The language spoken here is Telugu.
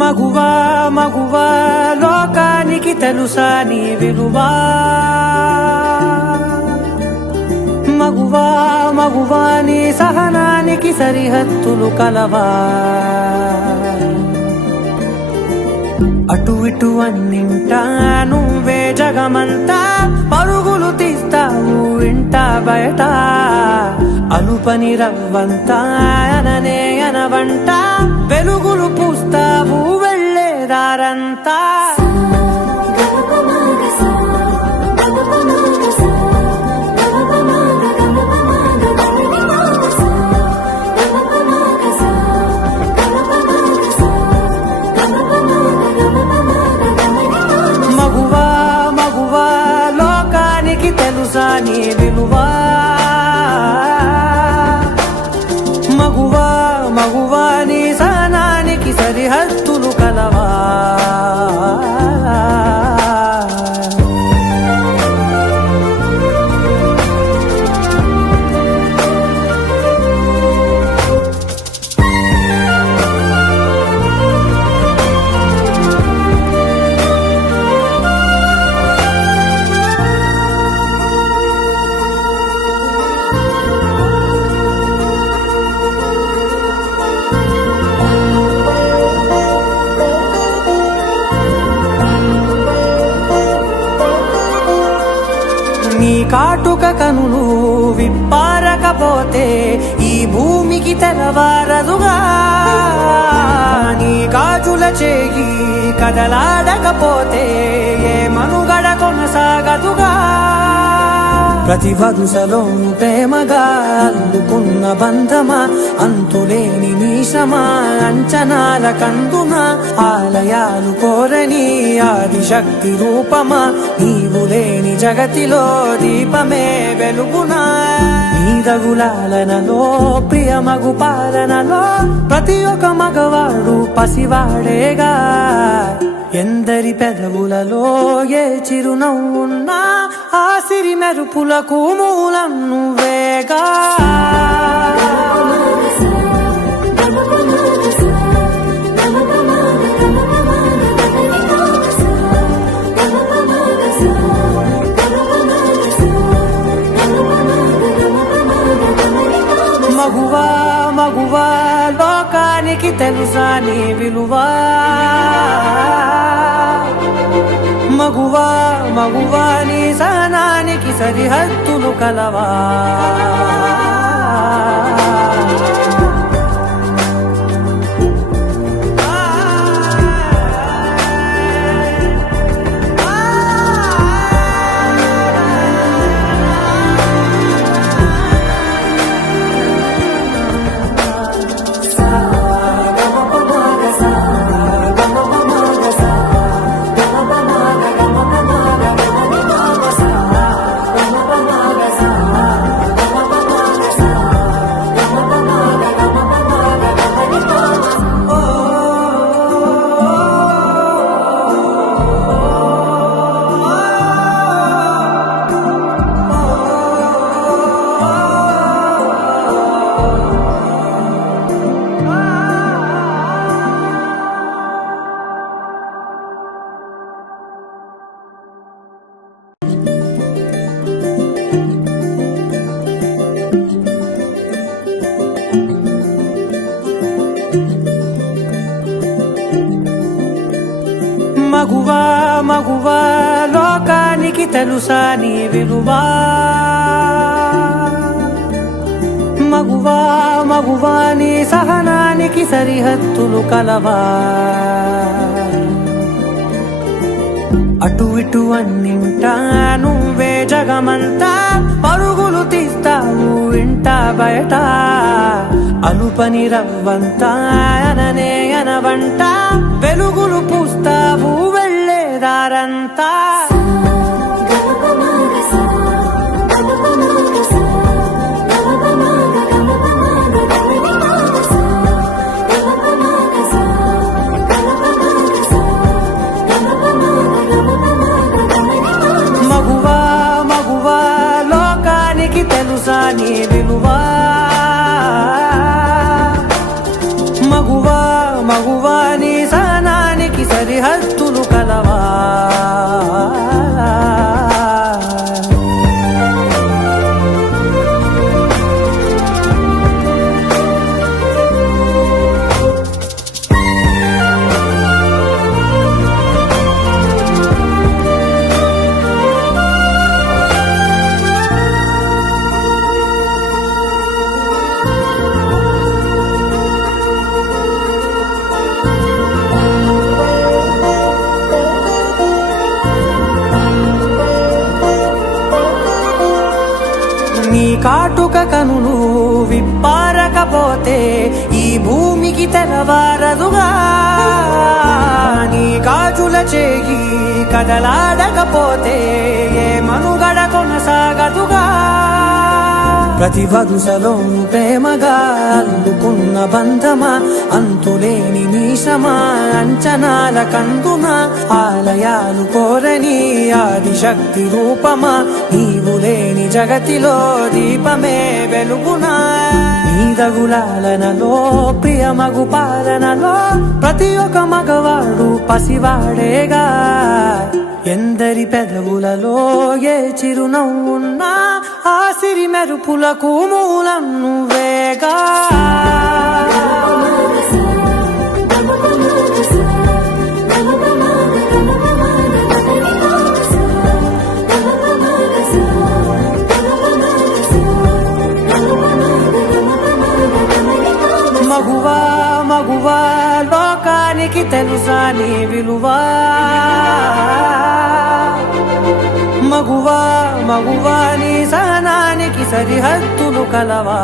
మగువా మగువా లోకానికి తెలుసా నీ విలువా మగువా మగువా నీ సహనానికి సరిహద్దులు కలవా అటు ఇటు అన్నింటా నువ్వే జగమంతా పరుగులు తీస్తావు ఇంట బయట అలుపని రవ్వంతా అననే అనవంట వెలుగులు పూస్తావు వెళ్ళేదారంతా మగువా మగువా లోకానికి తెలుసా నీ విలువా మగువా మగువా నీ సహనానికి సరిహద్దులు కలవా నీ కాటుక కనులు విప్పారకపోతే ఈ భూమికి తెలవారదుగా నీ గాజుల చేయి కదలాడకపోతే ఏ మనుగడ కొనసాగదుగా ప్రతి వరుసలోను ప్రేమగా అల్లుకున్న బంధమా అంతులేని నీశమా అంచనాల కందున ఆలయాలు కోరని ఆదిశక్తి రూపమా నీవు లేని జగతిలో దీపమే వెలుగునా నీదగులాలనలో ప్రియమగు పాలనలో ప్రతి ఒక్క మగవాడు పసివాడేగా ఎందరి పెదవులలో ఏ చిరునవ్వున్నా ఆ సిరి మెరుపులకు మూలం నువ్వేగా మగువా మగువా లోకానికి తెలుసా నీ విలువా మగువా మగువా నీ సహనానికి సరిహద్దులు కలవా మగువా మగువా లోకానికి తెలుసా నీ విలువా మగువా మగువా నీ సహనానికి సరిహద్దులు కలవా అటు ఇటు అన్నింటా నువ్వే జగమంతా పరుగులు తీస్తావు ఇంట బయట అలుపని రవ్వంతా అననే అనవంట వెలుగులు పూస్తావు వెళ్ళేదారంతా మగువా నీ సహనానికి సరిహద్దులు కలవా నీ కాటుక కనులు విప్పారకపోతే ఈ భూమికి తెలవారదుగా నీ గాజుల చేయి కదలాడకపోతే ఏ మనుగడ కొనసాగదుగా ప్రతి వరుసలోను ప్రేమగా అల్లుకున్న బంధమా అంతులేని నీశమా అంచనాల కందుమా ఆలయాలు కోరని ఆదిశక్తి రూపమా నీవు లేని జగతిలో దీపమే వెలుగునా నీదగులాలనలో ప్రియమగు పాలనలో ప్రతి ఒక్క మగవాడు పసివాడేగా ఎందరి పెదవులలో ఏ చిరునవ్వున్నా ఆ సిరి మెరుపులకు మూలం నువ్వేగా మగువా మగువా లోకానికి తెలుసా నీ విలువా మగువా మగువా నీ సహనానికి సరిహద్దులు కలవా